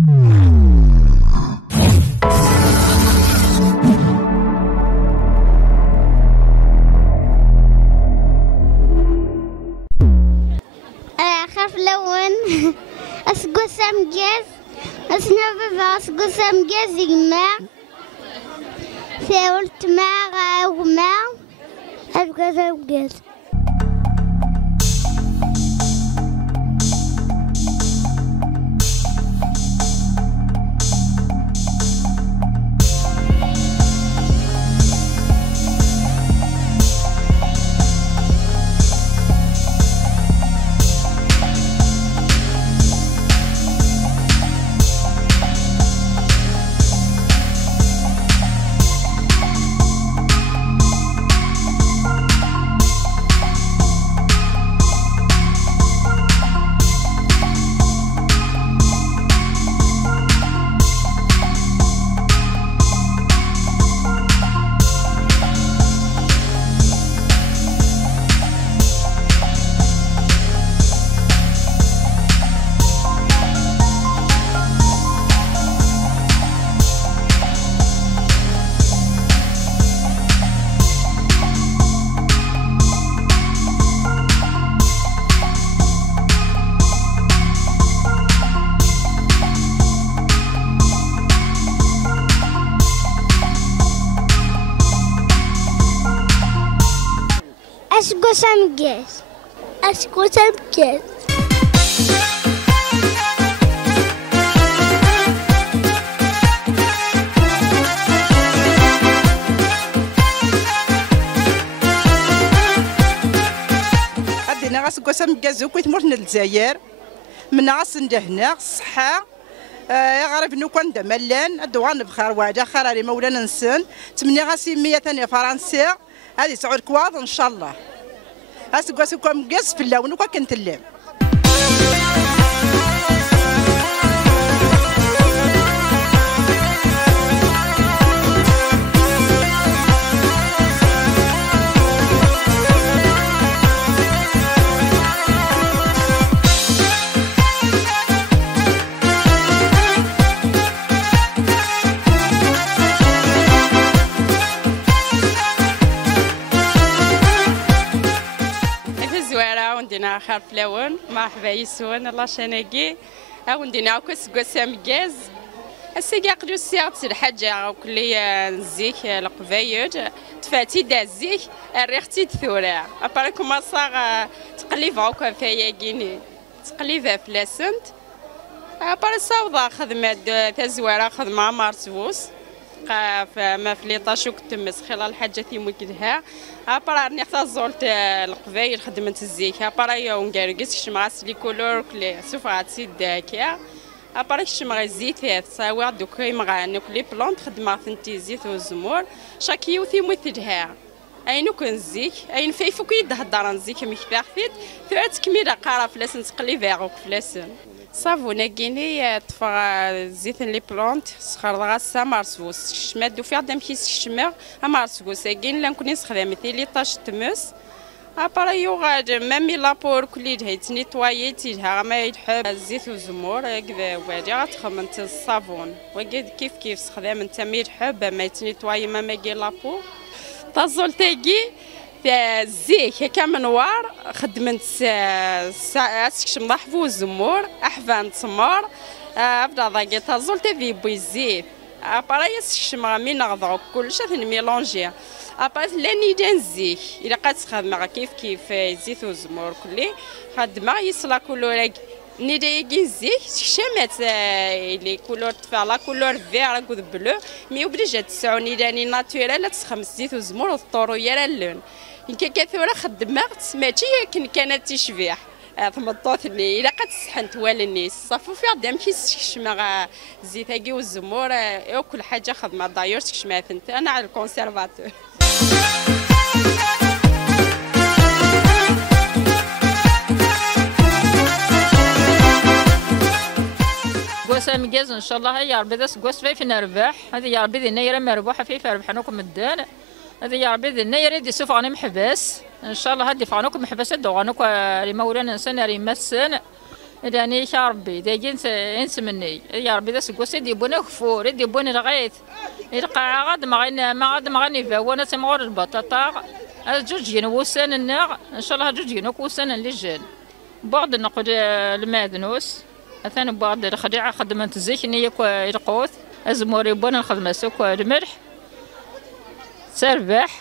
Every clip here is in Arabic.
خاف لون اسقو سمجاز اسنبب اسقو سمجاز يما ثاولت مع وما اسقو سمجاز. اسقو سمجاز اسقو سمجاز. عندنا اسقو سمجاز وكيت مرنا الجزائر من غاس ندهنا الصحة يا غريب نو كان دملان الدوان بخير واجا خير مولانا نسن تمني غاسي 100 ثانية فرنسا هذه سعود كواض ان شاء الله. اسقو سمجاز في اللون وكا كنت اللام. عندنا خير فلاون مرحبا يسون الله شناقي عندنا كسكو سمجاز السيقا قدو السياط الحاجة وكلي نزيك القبايد تفاتي دازيك الريختي تثورا أباريكم ما صار تقليفا وكا فيا كيني تقليفا فلاسنت أباري صوضا خدمة تزوارا خدمة مارسوس ما في ليطاشو كتمس خلال حاجة مكدها أبارا نختار زولت القبايل خدمت الزيك أبارا يوم جارجس شمعس لي كولور كلي سفرات سيد داكيا أبارا شمع الزيت تصاوير دوكي مع نوكلي بلانت خدمة ثنتي زيت والزمور شاكيو ثي مثلها أينو كنزيك أين فيفو كيد هدران زيك مكتاخفيت ثلاث كميرة قارة فلاسن تقلي فيغو فلاسن صافونا كيني طفا زيت لي بلانت سخر غاسا مارسوس الشماد دو فيها دام كيس الشماغ مارسوس كاين لا نكون نستخدم لي طاش تمس اباري يوغاد مامي لابور كلي دهيت نيطوايي تيها ما يحب الزيت والزمور هكذا وادي غتخمنت الصابون وكيد كيف استخدام انت ما يحب ما يتنيطوايي ما كاين لابور تازول تاكي الزيك هكا منوار خدمت اسكشم ضحفو الزمور احفان تمر ابدا ضاقي تازول تذي بوي الزيت ابارا يسكشم غامي نغضو كلشي ميلونجي ابارا لاني دانزيك الا قد تخدم كيف الزيت والزمور كلي خدمه يصلا كولوراك ندايقين زيك شمات لي كولور تفع لا كولور فيغ كود بلو مي اوبليجا تسعوني داني ناتورال تسخم الزيت والزمور والطورو يا اللون كثورة خدمت ماشي كانت تشبيح ثمطوط اللي الا قد سحنت والنيس صافو في قدام كيسكشما الزيتاكي والزمور كل حاجه خدمه دايور سكشما ثنت انا على الكونسيرفاتور. قوس مجاز ان شاء الله يا ربي داس قوس في نربح هذه يا ربي ذي نيره مربوحه في ربحناكم الدان هذه يا ربي ذي نيره دي سوف غني محبس ان شاء الله هدي فعناكم محبس دوغانوك لمولانا نسن ريمسن يعني يا ربي دايجين انس مني يا ربي ذا سكوس يدي بونا كفور يدي بونا الغيث يلقى غاد ما غاد ما غني وانا تمغور البطاطا جوج وسان النار ان شاء الله جوج وسان اللي جان بعد نقول الماذنوس اثنا بعد الخديعه خدمت الزيك ني يرقوث ازموري بونا الخدمه سوق الملح سربح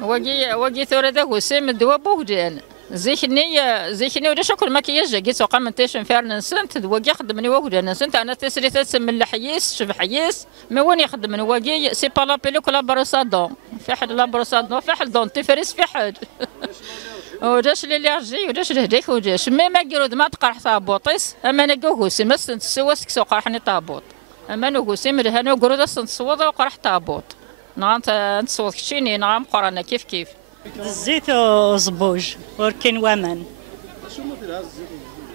وجي ثورة ذا وسام الدوا بوجان زيكني ولا شكل مكياج جيت سوق من تيشن فعلا سنت وجي خدمني وجان سنت انا تسري تسم الحيس شوف حيس ما وين يخدمني وجي سي با لا بيليك لا بروسادون في حد لا بروسادون في حد دون تفرس في حد وداش لي لارجي وداش لهديك وداش ما قيرود ما تقرح طابوطيس اما انا كوكوسي ما سنت سواسك سوق قرحني طابوط اما نوكوسي مرهانو قرود سنت سوضه وقرح طابوط نانت نتصوت كشيني نعم قرانا كيف الزيت وزبوج وركن ومن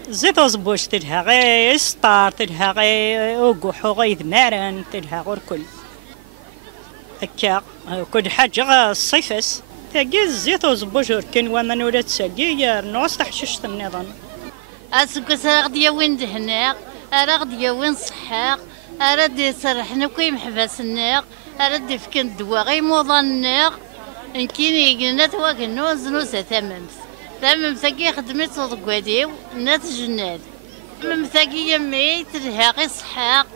الزيت وزبوج تلها غي ستار تلها غي وقوحو غي ذمارن تلها غير كل هكا كل حاجة غا الصيفس تاقي الزيت وزبوج وركن ومن ولا تساقي نوص تحشش النظام اسكو غديا وين دهناق غديا وين صحاق أرد يسرحنا كوي محبس الناق أرد يفكن الدوا غي موضى الناق إن كين يقلنا تواكنو زنوسة تمام ثقي خدمت صوت قواديو نات جنات تمام ثقي يمي تلهاقي صحاق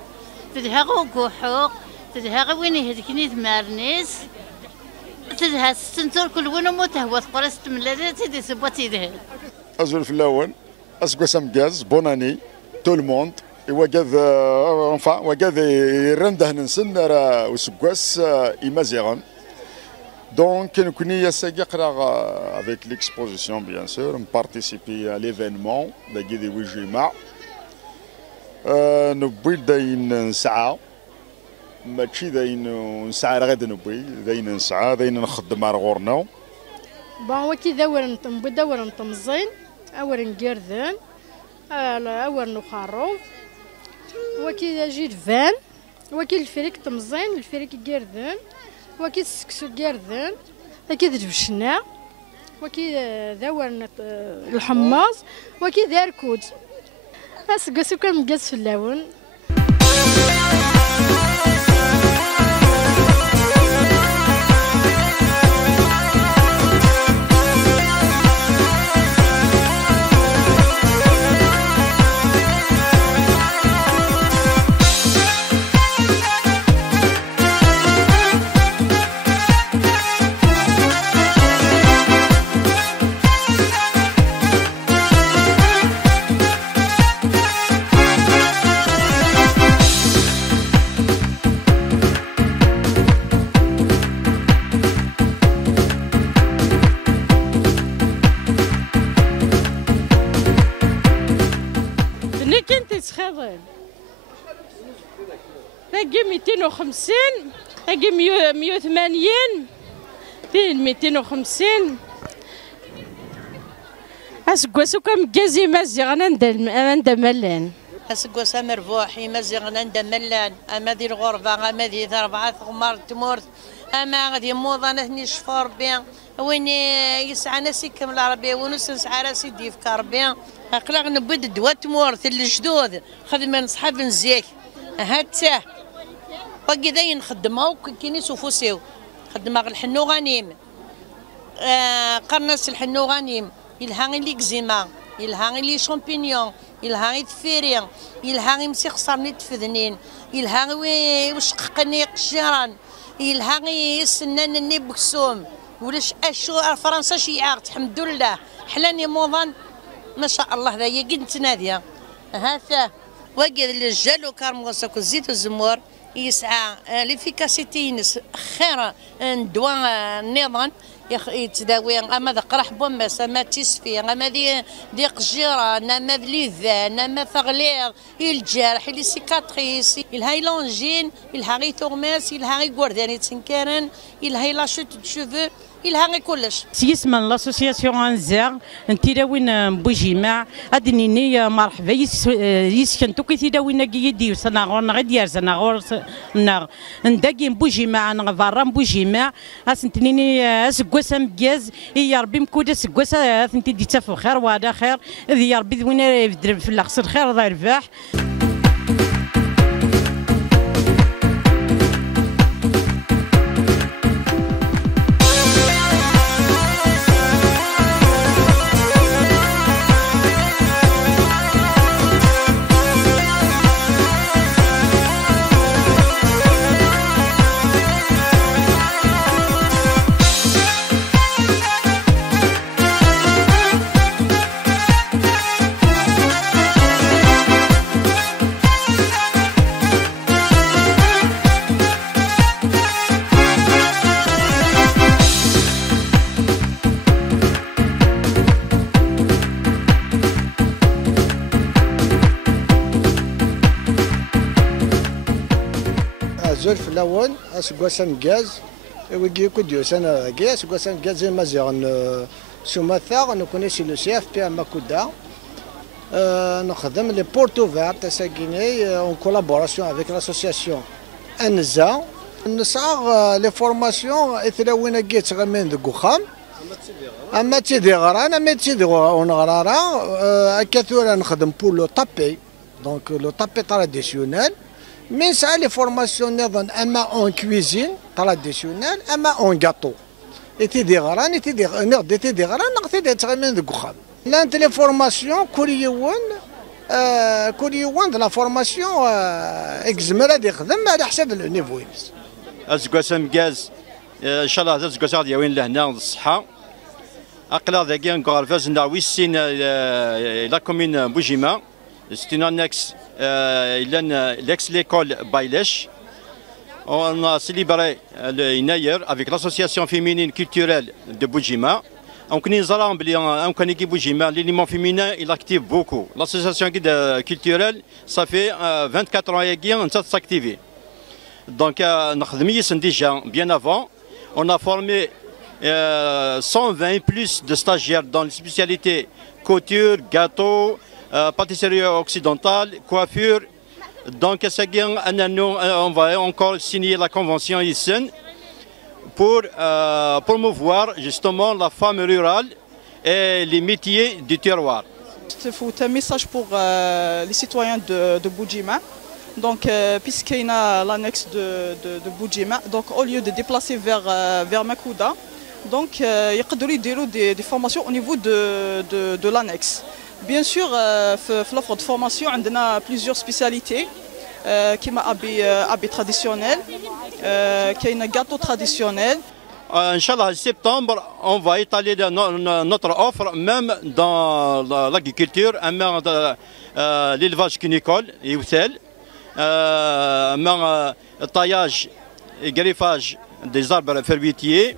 تلهاقي وكوحوق تلهاقي وين يهدكني ثمارنيس تلها السنتور كل وين متهوى قرست من لذا تدي سبوتي ذهب أزول في الأول أسكو سمكاز بوناني تو الموند وكذا يرنده نسن راه وسكواس إمازيغان دونك نكوني ساقي avec l'exposition bien sûr participer à l'événement داكي دي وجمع نبغي داين نسعى ماشي داين نسعى غير نبغي داين نسعى داين نخدم على غورنا بون هو كي داور نبغي داور نطمزين اور نقردن اور نخروف وكي جي الفان وكي الفريك تمزين الفريك قردن وكي السكسو قردن وكي البشنا وكي داور الحماص وكي دار كود اسكو كان مقاس في اللون تخيل باقي 250 باقي 180 فين 250 اسكواسو كم كازي مازيغ نندا ملان اسكواسا مربوحي مازيغ نندا ملان اما دي الغربه اما دي اربعه غمار تمورت اما غادي موضه شفور بيان وين يسعى ناسي كامل ربي ونس نسعى راسي ديف كربي اقلاق نبد دوا تمورت الجدود خدمه نصحاب نزيك هاتا باقي داين نخدمها وكيني سوفوسيو خدمها الحنو غنيم قرناس الحنو غنيم يلهاني لي كزيما يلهاني لي شامبينيون يلهاني تفيريان يلهاني مسي خسرني تفذنين يلهاني وشققني قشيران يلهاني السنان بكسوم ولاش اشو فرنسا شيعة الحمد لله حلاني موضن ما شاء الله ذا قد ناديه هذا وقد الجل وكارموسك والزيت والزمور يسعى ليفيكاسيتي ينس خير ندوا النظام يتداوي اما ذا قرح بوماس اما تيسفي اما دي قجيره اما ليذان اما ثغليظ الجرح لي سيكاتريس الهاي لونجين الهاي توماس الهاي غورداني تنكرن الهاي لا شوت دو شوفو يلها كلش. سيسمن لاسوسياسيون انزا انتيراوين بوجيماع ادنيني مرحبا يسكنتو كي تيراوين كيدي سناغور غديار سناغور ناغ نداكي بوجيماع نغفر بوجيماع اسنتنيني اسكواسا مكاز يا ربي مكودا سكواسا ثنتي دي تفو خير وهذا خير يا ربي وين يدرب في الاخسر خير الله يربح. في الأول أسقوسا مكاز ويجي كوديو سنة كي أسقوسا مكاز زي مازيغن سوماثا نكوني سي لو سي اف بي ماكودا نخدم لي بورت اوفيرت ساكيني اون كولابوراسيون افيك لاسوسياسيون انزا نسعى لي فورماسيون اثلاوينا كي تغمين ذوك وخام اما تيدي غران اما تيدي غرارا كثيرا نخدم بور لو طابي دونك لو طابي تراديسيونيل من ساعة لي فورماسيون نظن اما اون كويزين تراديسيونيل اما اون غاتو تيدي غران تيدي غران نقتي تغمين ذوك وخام لانت لي فورماسيون كل يوم د لا فورماسيون اكزمر هذا يخدم على حساب النيفو يلبس. أزكواسا مكاز ان شاء الله أزكواسا غادي يوين لهنا الصحة. أقلا ذاكي نكون فاز ويسين لا كومين بوجيما سيتي انكس l'ex l'école Bailèche. On a célébré le Inayer avec l'association féminine culturelle de Boujima. On connaît Boujima, l'élément féminin il active beaucoup. L'association culturelle, ça fait 24 ans qu'on s'active. Donc, déjà bien avant, on a formé 120 plus de stagiaires dans les spécialités couture, gâteau, pâtisserie occidentale, coiffure. Donc, on va encore signer la convention ici pour promouvoir justement la femme rurale et les métiers du terroir. Il faut un message pour les citoyens de Boujima. Donc, puisqu'il y a l'annexe de Boujima, donc au lieu de déplacer vers Makouda, donc il y a des formations au niveau de l'annexe. Bien sûr, dans l'offre de formation, on a plusieurs spécialités. Qui m'a habit traditionnel, qui a un gâteau traditionnel. Inch'Allah, en septembre, on va étaler notre offre même dans l'agriculture, même l'élevage cunicole et hôtel, même taillage et greffage des arbres fruitiers.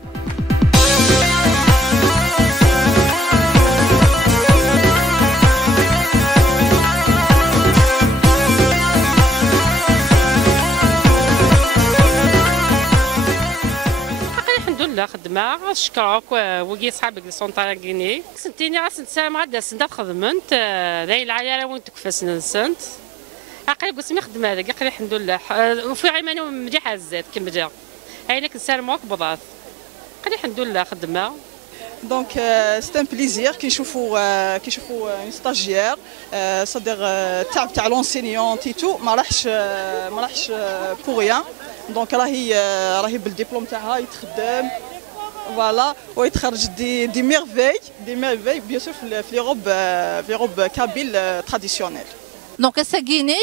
خدمة شكرك وكي صحابك لسونطا كيني سنتيني غاس نتسام غادا سنت خدمت داي العيالة وين تكفاس نسنت عقلي قلت مي خدمة هذا قال الحمد لله وفي عيماني مليحة الزاد كما جا هاينك نسالم وكبضات قال الحمد لله خدمة. Donc c'est un plaisir كيشوفوا une stagiaire c'est-à-dire التعب تاع l'enseignante et tout ما راحش pour rien. دونك راهي بالدبلوم تاعها يتخدم فوالا ويتخرج دي ميرفي بيان سور في لي كابيل تراديسيونيل. Donc à Guinée,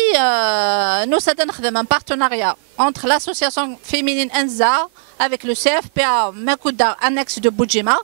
nous avons un partenariat entre l'association féminine ENZA avec le CFPA Makouda annexe de Boujima.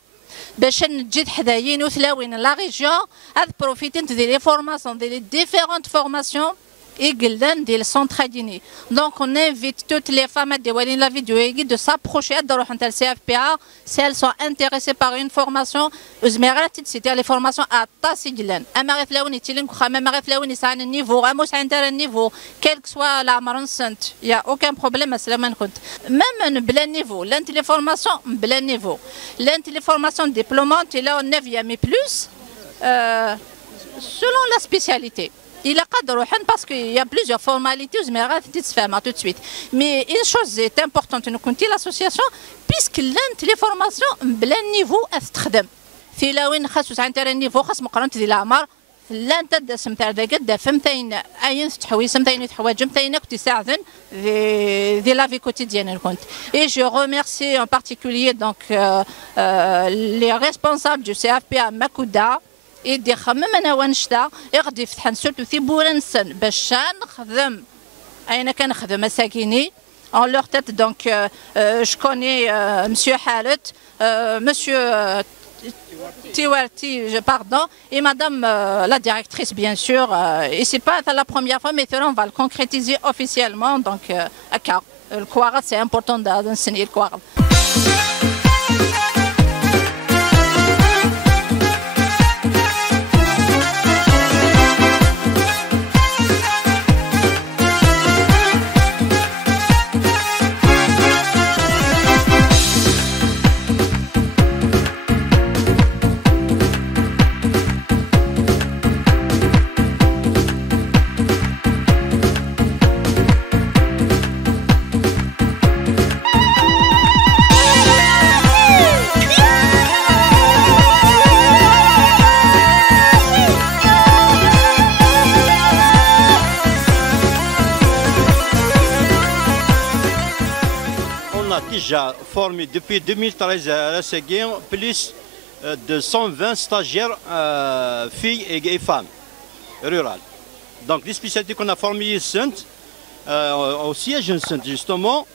باش نجي حدايين وثلاوين لا ريجيون هاد بروفيتين دي لي فورماسيون دي لي ديفيرونت فورماسيون يقلن ديال السونتر ديني. دونك on invite toutes les femmes ديوالين لا فيديو يجي de s'approcher de روح نتاع السي اف بي ا si elles sont intéressées par une formation زميرات تسيتي لي فورماسيون اطاسي جلان اما غير فلاوني تيلين خما ما غير فلاوني سان النيفو امو سان تاع النيفو كيلك سوا العمر نسنت يا اوكان بروبليم اسلام كنت ميم بلا نيفو لانت لي فورماسيون بلا نيفو لانت لي فورماسيون ديبلومونت لا 9 مي بلس selon la spécialité. Il a pas de rohan parce qu'il y a plusieurs formalités aux mérates tout de suite. Mais une chose est importante, nous comptons l'association puisque les formations بلا niveau استخدم. في لوين خاصو عندنا النيفو خاص مقارنة ديال الأعمار لان تد سمتاع داك فهمتين اين تحوي سمتين تحوايج متين كنت يساعدن في لا في كوتيديان كنت. Et je remercie en particulier donc les responsables du CFPA Makuda يدي خمم انا ونشتا يغدي يفتحن سورتو في بورنسن باش نخدم اين كنخدم مساكيني en leur tête donc je connais monsieur Halet monsieur Tiwarti pardon et madame la directrice bien sûr et c'est pas la première fois mais on va le concrétiser officiellement donc car le Kouara c'est important d'enseigner le Kouara. Déjà formé depuis 2013 à la Séguin plus de 120 stagiaires filles et femmes rurales. Donc les spécialités qu'on a formées sont au siège justement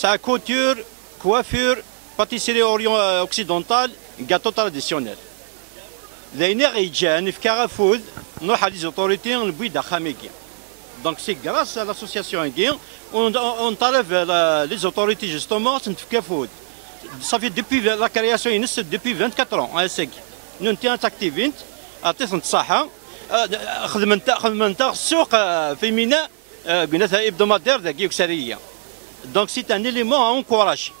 c'est couture, coiffure, pâtisserie occidentale, gâteau traditionnel. Les Carrefour, nous avons les autorités en Bouy d'Akhamegi. Donc c'est grâce à l'association on arrive les autorités justement ça fait depuis la création depuis 24 ans à SEG. Nous sommes actifs à تصن الصحة خدمنا السوق féminin قلنا hebdomadaire دقيق سرية. Donc c'est un élément à encourager.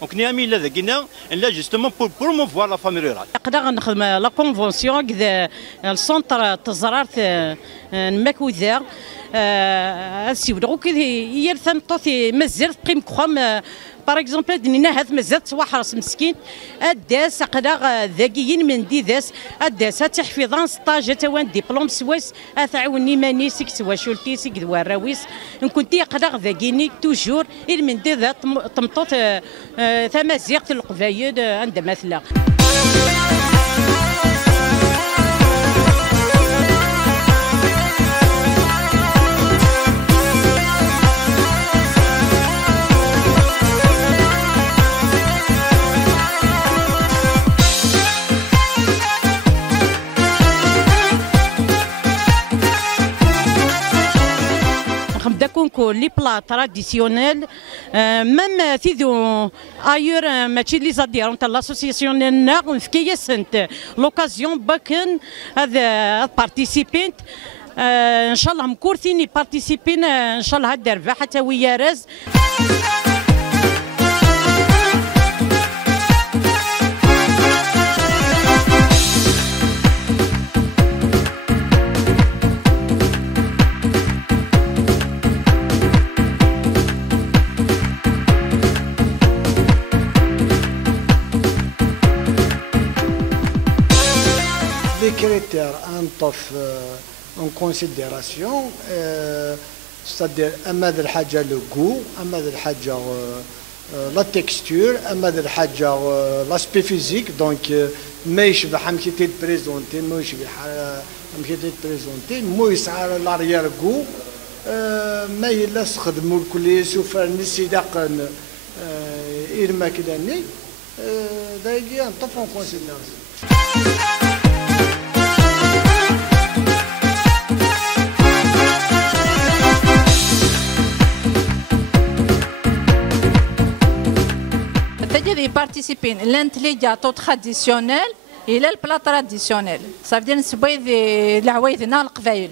Donc nous avons là justement pour promouvoir la famille rurale. نقدر نخدم لا كونفونسيون كذا السونتر تزرارت المكوذا السيودغو كذا يرثم طوثي مزرت قيم كخام باغ اكزومبل دنينا هاد مزرت وحرس مسكين الداس قدر ذاكيين من دي داس الداس تحفيظان ستاج توان ديبلوم سواس اتعاوني ماني سيك سوا شولتي سيك دوا راويس كنت قدر ذاكيني توجور من دي ذات طمطوط ثمازيغ القبايل عند مثلا. كونكور لي بلا تراديسيونيل ميم تيدو ايور ماشي لي زاديرون تاع لاسوسياسيون ديالنا في سنت لوكازيون باكن هذا بارتيسيبينت ان شاء الله مكورثيني بارتيسيبين ان شاء الله هاد الربح حتى ويا راز. Les critères en considération, c'est-à-dire le goût, la texture, l'aspect physique, donc mais je vais présenter, moi l'arrière-goût, mais il laisse le souffrir إيرما كداني دايجي نطفو كونسيديراسيون. بارتيسيبين لانت لي جاتو تراديسيونيل الى البلا تراديسيونيل صافي نسبوي العوايدنا القبايل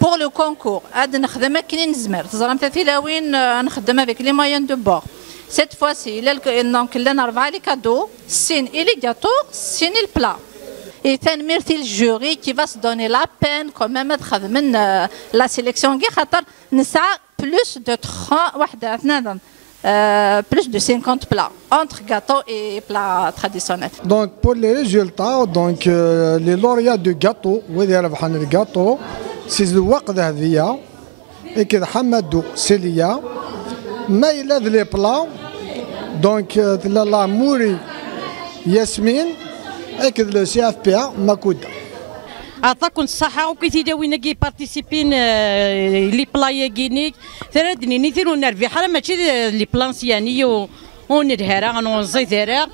بور لو كونكور عاد نخدم كي نزمر تزرم ثلاثه وين نخدم افيك لي موين دو بور سيت فوا سي دونك لنا 4 لي كادو سين الي جاتو سين البلا اي تنميرتي الجوري كي فاس دوني لا بين كوميم تخدم لا سيليكسيون كي خاطر نسعى بلوس دو 30 وحده اثنين plus de 50 plats entre gâteaux et plats traditionnels. Donc pour les résultats, donc les lauréats de gâteau, وإذا ربحنا الجاتو سي الوقت هذيا كذا حمدو سيليا ما إلا لي بلا دونك لا موري ياسمين أكيد لو سي اف بي ماكودا. عطاكم الصحة وكي داوينا كي بارتيسيبين لي بلايا كينيك ثلاثني نيثيرو نرفي حرا ماشي لي بلانسياني ونرهرا ونزي ذرا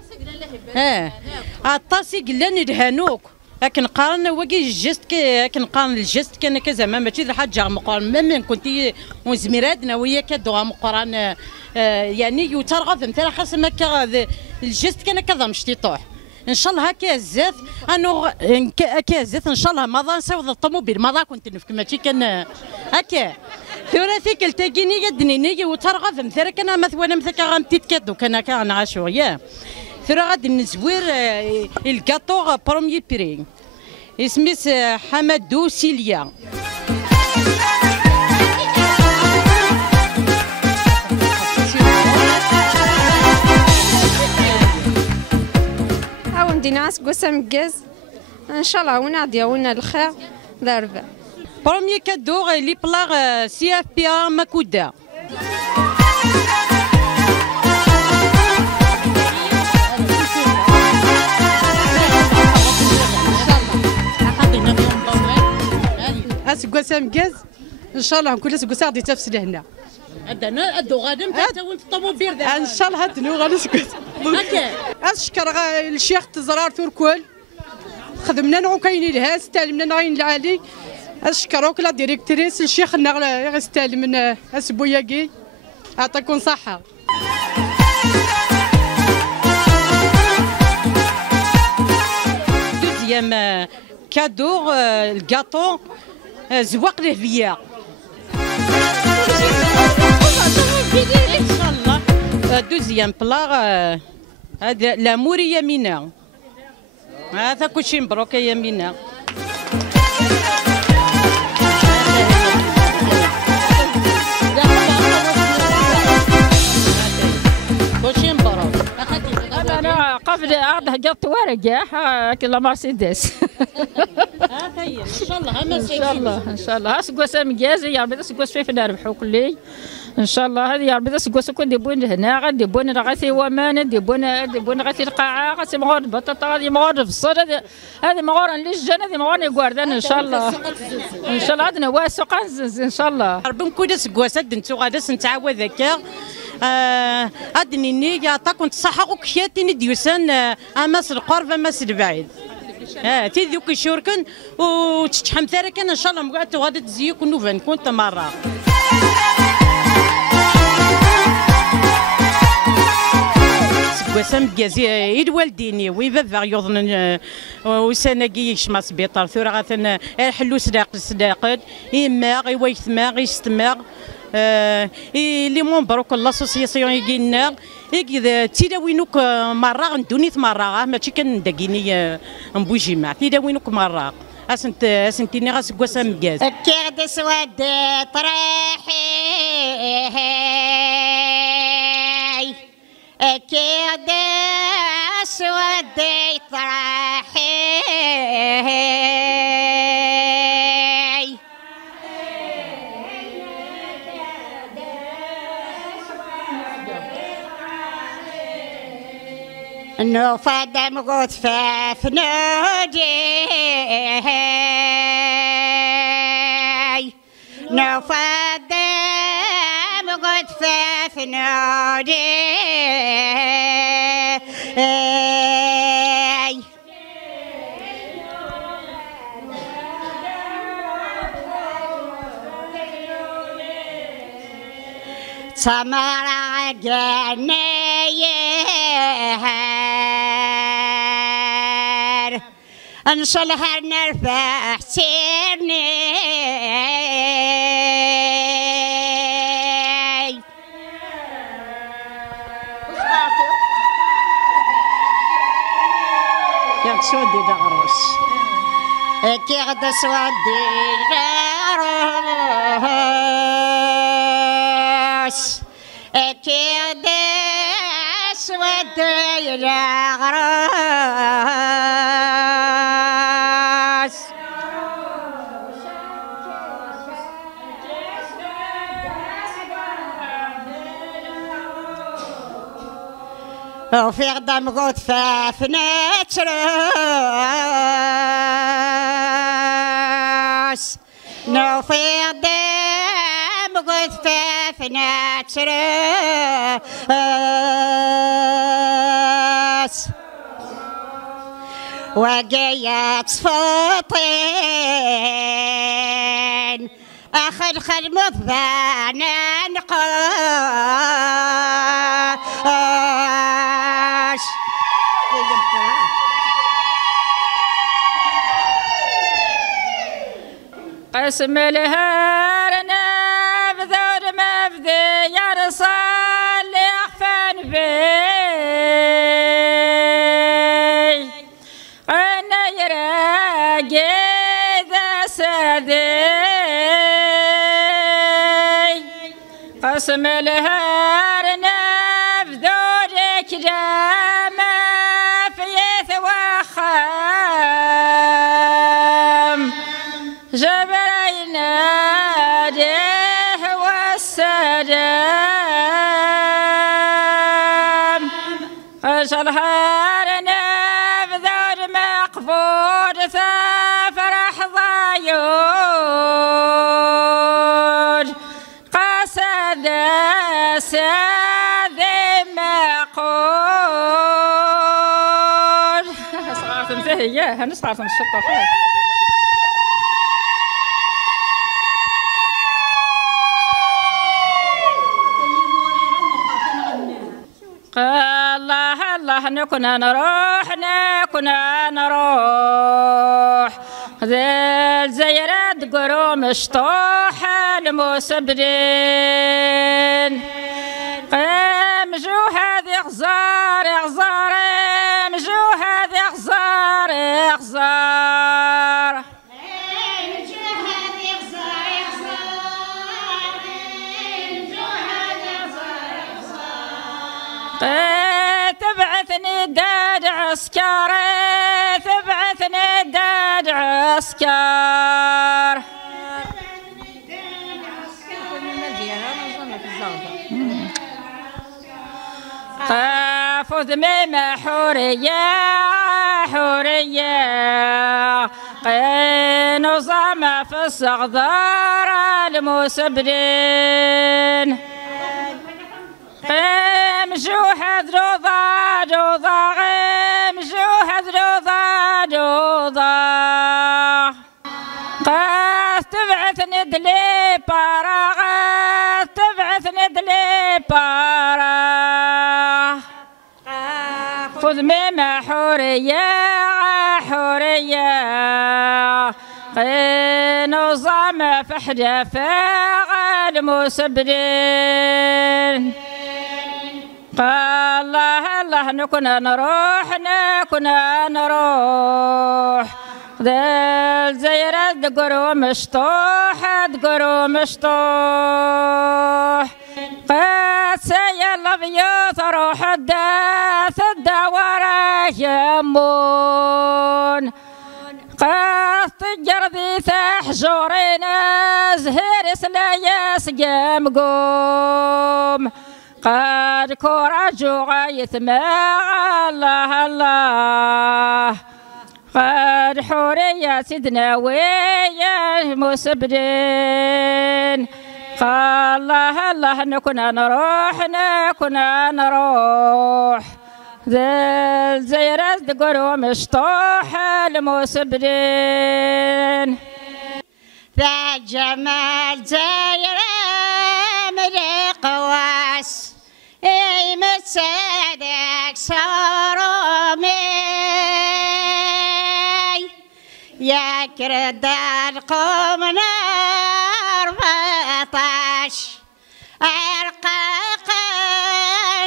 عطاسي قلا نرهانوك لكن قارن واقي الجست كن قارن الجست كان كذا ما ماشي الحاجة مقارن ممن كنتي وزميراتنا ويا كدوها مقارن يعني يترغب مثلا خاص ما الجست كان كذا مش تيطوح ان شاء الله هكا زاد انو هكا زاد ان شاء الله ما نساوض الطوموبيل ما كنت نفك ماشي كان هكا ثلاثي كلتاكيني يدنيني وترغب مثلا كان مثلا مثلا غنتيت كادو كان عاشو يا ثرا غادي نزوير الكاطو بروميي بري اسميس حمدو سيليا ديناس قسم جاز ان شاء الله ونعدي ونا الخير ضربه بروميي كادو لي بلاغ سي اف بي ا ماكودا قسم جاز ان شاء الله كل سقسا غادي تفسد هنا عندنا ادو غادم تاون في الطوموبيل ان شاء الله هادنو غنسكت هكا اشكر الشيخ تزرار تركول خدمنا نعو كاين لها استلمنا نعين العالي اشكروك لا ديريكتريس الشيخ نغلا استلم من اسبوياكي يعطيكم صحه دوزيام كادو الكاطو زواق له فيا ان شاء الله دوزيام بلاغ هذا لامور يمينه هذا كلشي مبروك يمينه كلشي مبروك انا قبل هجرت ورقه كلا مرسيدس ان شاء الله ان شاء الله ان شاء الله سقوس مجازي يا ربي سقوس في نربحوا كلي ان شاء الله هذه يا ربي سقوس كون ديبون هنا غادي بون غاتي ومان ديبون غاتي القاعه غاتي مغور بطاطا غادي مغور في الصور هذه مغور للجنه هذه مغور يقاردان ان شاء الله ان شاء الله عندنا واسق ان شاء الله ربي نكون سقوس دنتو غادا نتعاود هكا ادني يعطاكم الصحه وكياتني ديوسان اماس القرب اماس البعيد تيذوك يشوركن وتشحم ثاركن ان شاء الله مقعدت غادي تزيك ونوفن كنت مره سكواسام كازي يد والديني ويبابا يوضن وسناكي يشما سبيطار ثورة غاثن حلو صداقد يما ويثما يستما لي مبروك لاسوسياسيون يجينا إذا تيداوينوك مرة ندوني مرة ماشي كندقيني نبوجيما تيداوينوك مرة أسنتيني غاس قواسا مكاز كيغد سواد طريحي كيغد سواد طريحي انو فادم غوت فافنودي نو فادم غوت فافنودي سمرا جنيه نصلها نرفع سيرني كي سودي دغروس كي غدا سودي دغروس كي غدا سودي دغروس وفي غدا مقود فافنا تروس وفي غدا مقود فافنا تروس وقيت فطين أخذ خدم الثاني نقاش قسم الهارنا بذور مفدي يا صالح فنبي أنا يراقي ذا سادي قسم الهارنا بذورك جامع في ثواخام جبريل ناديه والسلام أجلهارنا بذور مقفور فرح ضيود قصد ساذي مقود صغارت انتهي هنصغارت الشطة خير الله الله نكون نروح ذا الزيرات قروم مشطوح المسبرين مجو هذه غزار مجو هذه غزار تبعثني داد عسكري تبعثني داد عسكر فوز ميمة حورية نظام في الصغدار المسبرين مجوهد روضا مجوهد روضا قاس تبعثني دلي بارا قاس تبعثني دلي بارا خذ ميمة حورية نظام فحدة فاعل مسبرين الله الله نكون نروح ذا الزيرات دقرو مشطوح قد سيلا بيوت روح الدوارة يمون قد تجر ذي تحجورين زهير سلايس قوم قد كورجو غايث مع الله قد حورية سيدنا ويا مسبرين الله نكون نروح ذا الزيرات دقرو مشطوح المسبرين ذا جمال زيرة مريق واس اي مسادك صارومي فكر دار قوم نار 14 عرقاق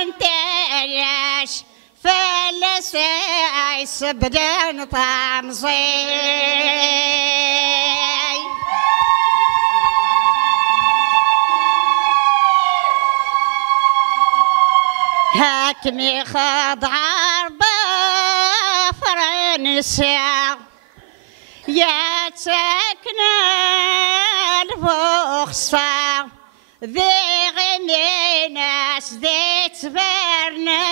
انتيش فلسي سبدان طامزي هاكمي خاض عربة فرنسا يا تسكنا الفخصة ذي غني ناس ذي تبرنا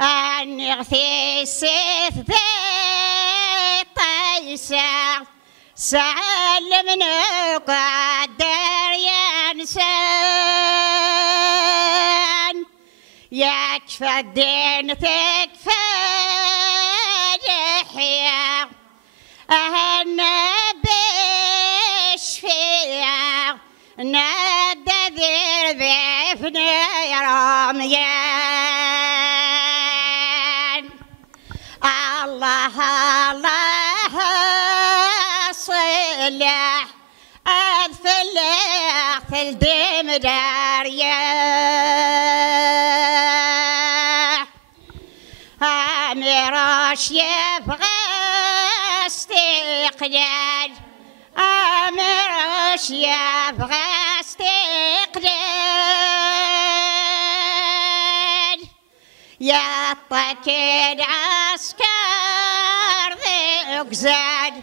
أني غثي سيث ذي طيسة سعلمنا قدر ينسان يكفى الدين تكفى يحيى أهنا بشفيع نادى ذي ضيفنا رميان الله الله صلح أذفلح في الدم داريا أميراش يبغى استقلال أميراش يبغى استقلال يعطيك العسكر ذيك زاد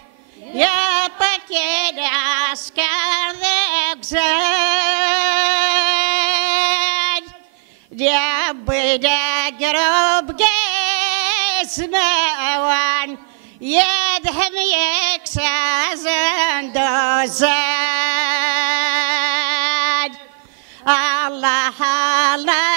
يعطيك العسكر ذيك زاد جابي دقرب قسموان يدهم يكسازن دوزاد الله الله